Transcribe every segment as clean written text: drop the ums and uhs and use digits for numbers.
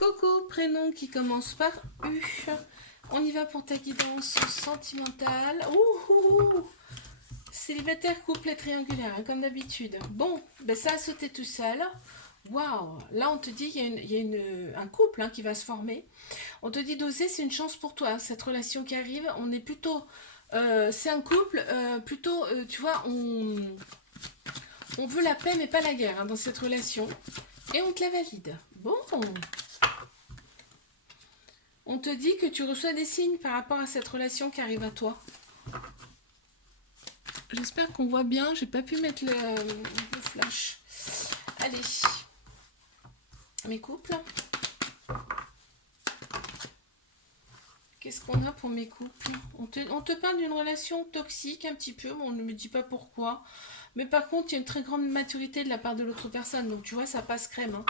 Coucou, prénom qui commence par U. On y va pour ta guidance sentimentale. Ouh, célibataire, couple et triangulaire, hein, comme d'habitude. Bon, ben ça a sauté tout seul. Waouh, là on te dit qu'il y a un couple qui va se former. On te dit d'oser, c'est une chance pour toi. Cette relation qui arrive, on est plutôt... c'est un couple, plutôt, tu vois, on veut la paix mais pas la guerre dans cette relation. Et on te la valide. Bon, on te dit que tu reçois des signes par rapport à cette relation qui arrive à toi. J'espère qu'on voit bien. J'ai pas pu mettre le flash. Allez. Mes couples. Qu'est-ce qu'on a pour mes couples? On te parle d'une relation toxique un petit peu. Bon, on ne me dit pas pourquoi. Mais par contre, il y a une très grande maturité de la part de l'autre personne. Donc tu vois, ça passe crème.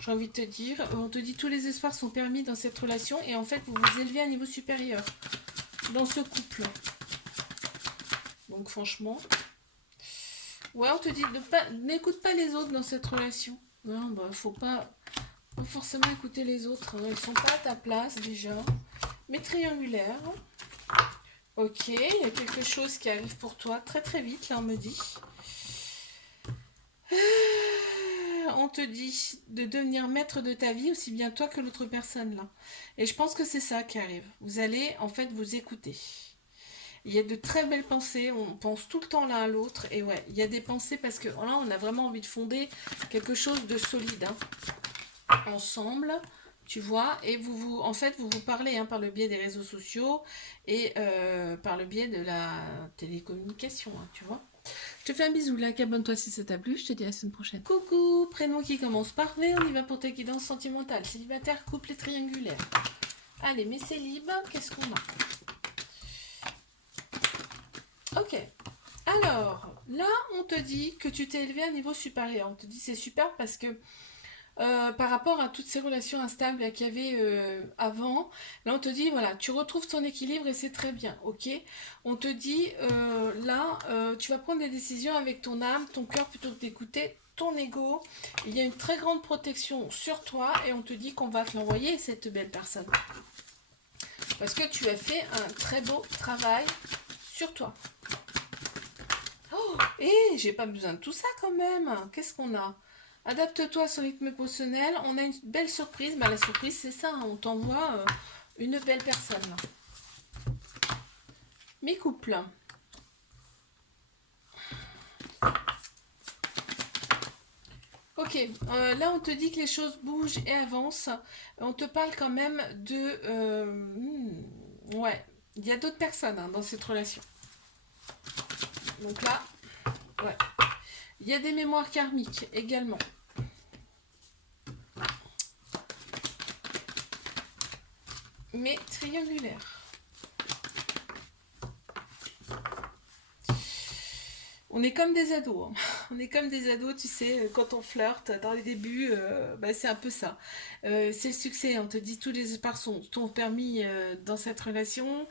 J'ai envie de te dire. On te dit tous les espoirs sont permis dans cette relation. Et en fait, vous vous élevez à un niveau supérieur dans ce couple. Donc franchement... Ouais, on te dit n'écoute pas les autres dans cette relation. Non, bah faut pas forcément écouter les autres. Ils sont pas à ta place déjà. Mais triangulaire. Ok, il y a quelque chose qui arrive pour toi très très vite, là on me dit. On te dit de devenir maître de ta vie, aussi bien toi que l'autre personne là. Et je pense que c'est ça qui arrive. Vous allez en fait vous écouter. Il y a de très belles pensées, on pense tout le temps l'un à l'autre. Et ouais, il y a des pensées parce que là on a vraiment envie de fonder quelque chose de solide. Ensemble, tu vois, et en fait, vous parlez par le biais des réseaux sociaux et par le biais de la télécommunication, tu vois. Je te fais un bisou, like, abonne-toi si ça t'a plu, je te dis à la semaine prochaine. Coucou, prénom qui commence par V, on y va pour ta guidance sentimentale, célibataire, couple et triangulaire. Allez, mes célibes, qu'est-ce qu'on a? Ok, alors, là, on te dit que tu t'es élevé à un niveau supérieur. On te dit c'est super parce que par rapport à toutes ces relations instables qu'il y avait avant, là on te dit voilà, tu retrouves ton équilibre et c'est très bien, ok. On te dit là, tu vas prendre des décisions avec ton âme, ton cœur plutôt que d'écouter ton ego. Il y a une très grande protection sur toi et on te dit qu'on va te l'envoyer cette belle personne. Parce que tu as fait un très beau travail sur toi. Oh, et j'ai pas besoin de tout ça quand même. Qu'est-ce qu'on a? Adapte-toi à son rythme émotionnel. On a une belle surprise. Bah, la surprise, c'est ça. On t'envoie une belle personne. Mes couples. Ok, là on te dit que les choses bougent et avancent. On te parle quand même de... ouais, il y a d'autres personnes dans cette relation. Donc là, ouais. Il y a des mémoires karmiques également. Mais triangulaire. On est comme des ados. On est comme des ados, tu sais, quand on flirte dans les débuts, c'est un peu ça. C'est le succès, on te dit tous les espoirs t'ont permis dans cette relation.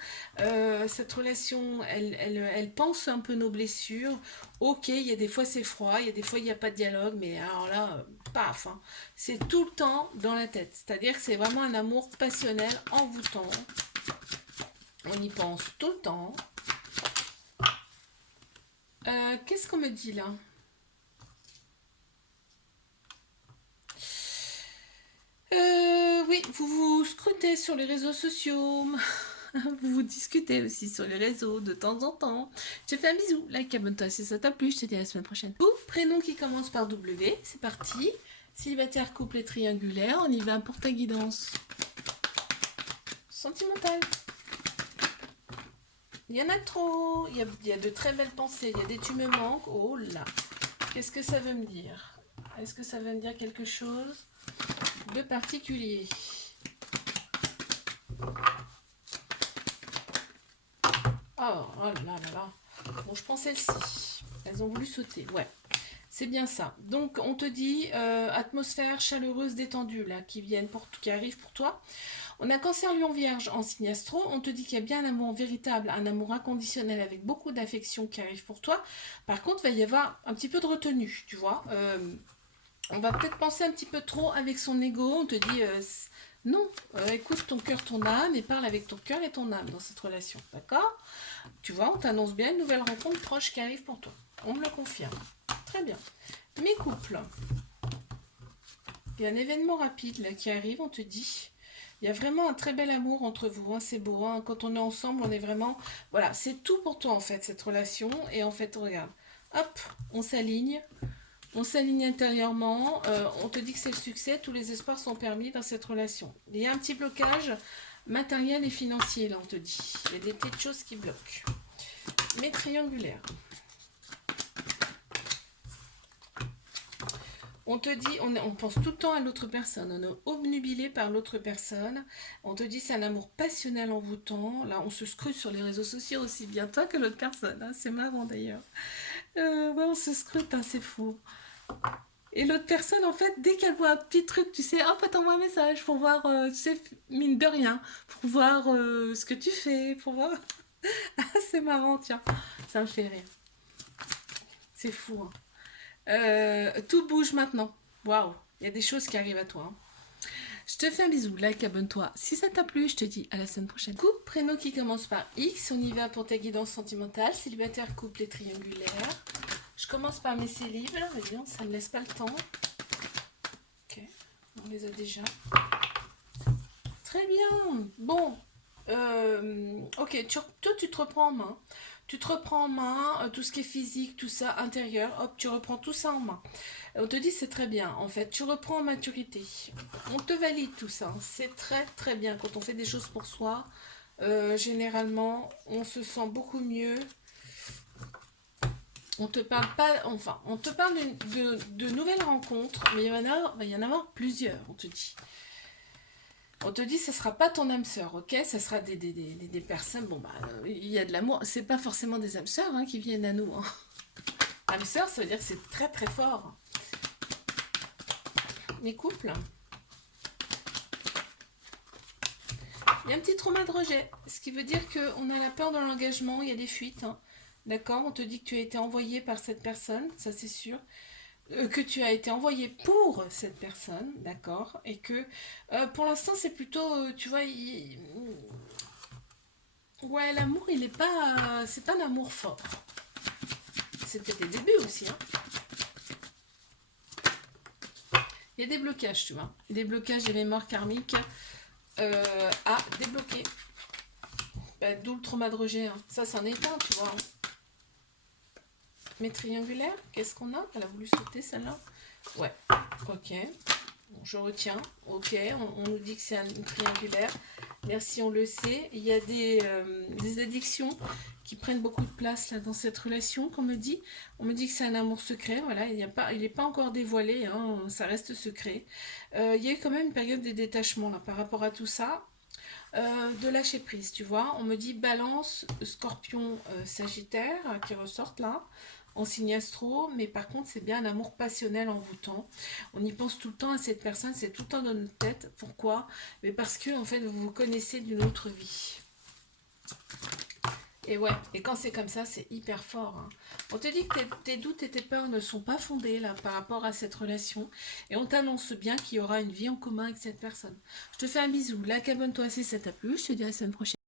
Cette relation, elle pense un peu nos blessures. Ok, il y a des fois c'est froid, il y a des fois il n'y a pas de dialogue, mais alors là, paf, c'est tout le temps dans la tête. C'est-à-dire que c'est vraiment un amour passionnel, envoûtant. On y pense tout le temps. Qu'est-ce qu'on me dit là? Oui, vous vous scrutez sur les réseaux sociaux. Vous discutez aussi sur les réseaux de temps en temps. Je te fais un bisou. Like, abonne-toi si ça t'a plu. Je te dis à la semaine prochaine. Prénom qui commence par W. C'est parti. Célibataire, couple et triangulaire. On y va pour ta guidance sentimentale. Il y en a trop. Il y a de très belles pensées. Il y a des tu me manques. Oh là. Qu'est-ce que ça veut me dire? Est-ce que ça veut me dire quelque chose de particulier? Oh là là là. Bon, je prends celle-ci. Elles ont voulu sauter. Ouais, c'est bien ça. Donc, on te dit atmosphère chaleureuse, détendue, là, qui arrive pour toi. On a Cancer, Lion, Vierge en signe astro. On te dit qu'il y a bien un amour véritable, un amour inconditionnel avec beaucoup d'affection qui arrive pour toi. Par contre, il va y avoir un petit peu de retenue, tu vois. On va peut-être penser un petit peu trop avec son ego. On te dit Non, écoute ton cœur, ton âme et parle avec ton cœur et ton âme dans cette relation, d'accord? Tu vois, on t'annonce bien une nouvelle rencontre proche qui arrive pour toi. On me le confirme. Très bien. Mes couples, il y a un événement rapide là qui arrive, on te dit. Il y a vraiment un très bel amour entre vous, hein, c'est beau. Hein. Quand on est ensemble, on est vraiment... Voilà, c'est tout pour toi en fait, cette relation. Et en fait, regarde, hop, on s'aligne. On s'aligne intérieurement, on te dit que c'est le succès, tous les espoirs sont permis dans cette relation. Il y a un petit blocage matériel et financier, là on te dit. Il y a des petites choses qui bloquent. Mais triangulaire. On te dit, on pense tout le temps à l'autre personne, on est obnubilé par l'autre personne. On te dit c'est un amour passionnel envoûtant. Là on se scrute sur les réseaux sociaux aussi bien toi que l'autre personne. Hein. C'est marrant d'ailleurs. Ouais, on se scrute, hein, c'est fou. Et l'autre personne, en fait, dès qu'elle voit un petit truc, tu sais, hop, elle t'envoie un message pour voir, tu sais, mine de rien, pour voir ce que tu fais, pour voir. Ah, c'est marrant, tiens, ça me fait rire. C'est fou. Hein. Tout bouge maintenant. Waouh, il y a des choses qui arrivent à toi. Hein. Je te fais un bisou, like, abonne-toi. Si ça t'a plu, je te dis à la semaine prochaine. Couple, prénom qui commence par X, on y va pour ta guidance sentimentale, célibataire, couple et triangulaire. Je commence par mes célibes, là, voyons, ça ne me laisse pas le temps. Ok, on les a déjà. Très bien. Bon, ok, toi tu te reprends en main. Tu te reprends en main, tout ce qui est physique, tout ça, intérieur, hop, tu reprends tout ça en main. On te dit c'est très bien, en fait, tu reprends en maturité. On te valide tout ça, hein. C'est très très bien. Quand on fait des choses pour soi, généralement, on se sent beaucoup mieux. On te parle pas, enfin, on te parle de nouvelles rencontres, mais il va y en avoir plusieurs, on te dit. On te dit, ce sera pas ton âme sœur, ok? Ce sera des personnes, bon, bah, il y a de l'amour. C'est pas forcément des âmes sœurs hein, qui viennent à nous. Hein. Âme sœur, ça veut dire que c'est très très fort. Les couples, il y a un petit trauma de rejet, ce qui veut dire qu'on a la peur de l'engagement, il y a des fuites. Hein. D'accord? On te dit que tu as été envoyé par cette personne, ça c'est sûr. Que tu as été envoyé pour cette personne, d'accord? Et que pour l'instant c'est plutôt, tu vois, ouais, l'amour il est pas, c'est pas un amour fort. C'est peut-être les débuts aussi, hein. Il y a des blocages, tu vois. Des blocages des mémoires karmiques à débloquer. Bah, d'où le trauma de rejet. Hein. Ça, c'en est un, tu vois. Mais triangulaire, qu'est-ce qu'on a? Elle a voulu sauter celle-là. Ouais, ok. Bon, je retiens. Ok, on nous dit que c'est un triangulaire. Merci, on le sait. Il y a des addictions qui prennent beaucoup de place là, dans cette relation, qu'on me dit. On me dit que c'est un amour secret. Voilà, il n'est pas encore dévoilé. Hein, ça reste secret. Il y a eu quand même une période de détachement là, par rapport à tout ça. De lâcher prise, tu vois. On me dit balance, scorpion, sagittaire qui ressortent là en signe astro, mais par contre c'est bien un amour passionnel envoûtant. On y pense tout le temps à cette personne, c'est tout le temps dans notre tête. Pourquoi? Mais parce que en fait vous vous connaissez d'une autre vie. Et ouais, et quand c'est comme ça, c'est hyper fort. Hein. On te dit que tes doutes et tes peurs ne sont pas fondés là par rapport à cette relation. Et on t'annonce bien qu'il y aura une vie en commun avec cette personne. Je te fais un bisou, like, abonne-toi si ça t'a plu. Je te dis à la semaine prochaine.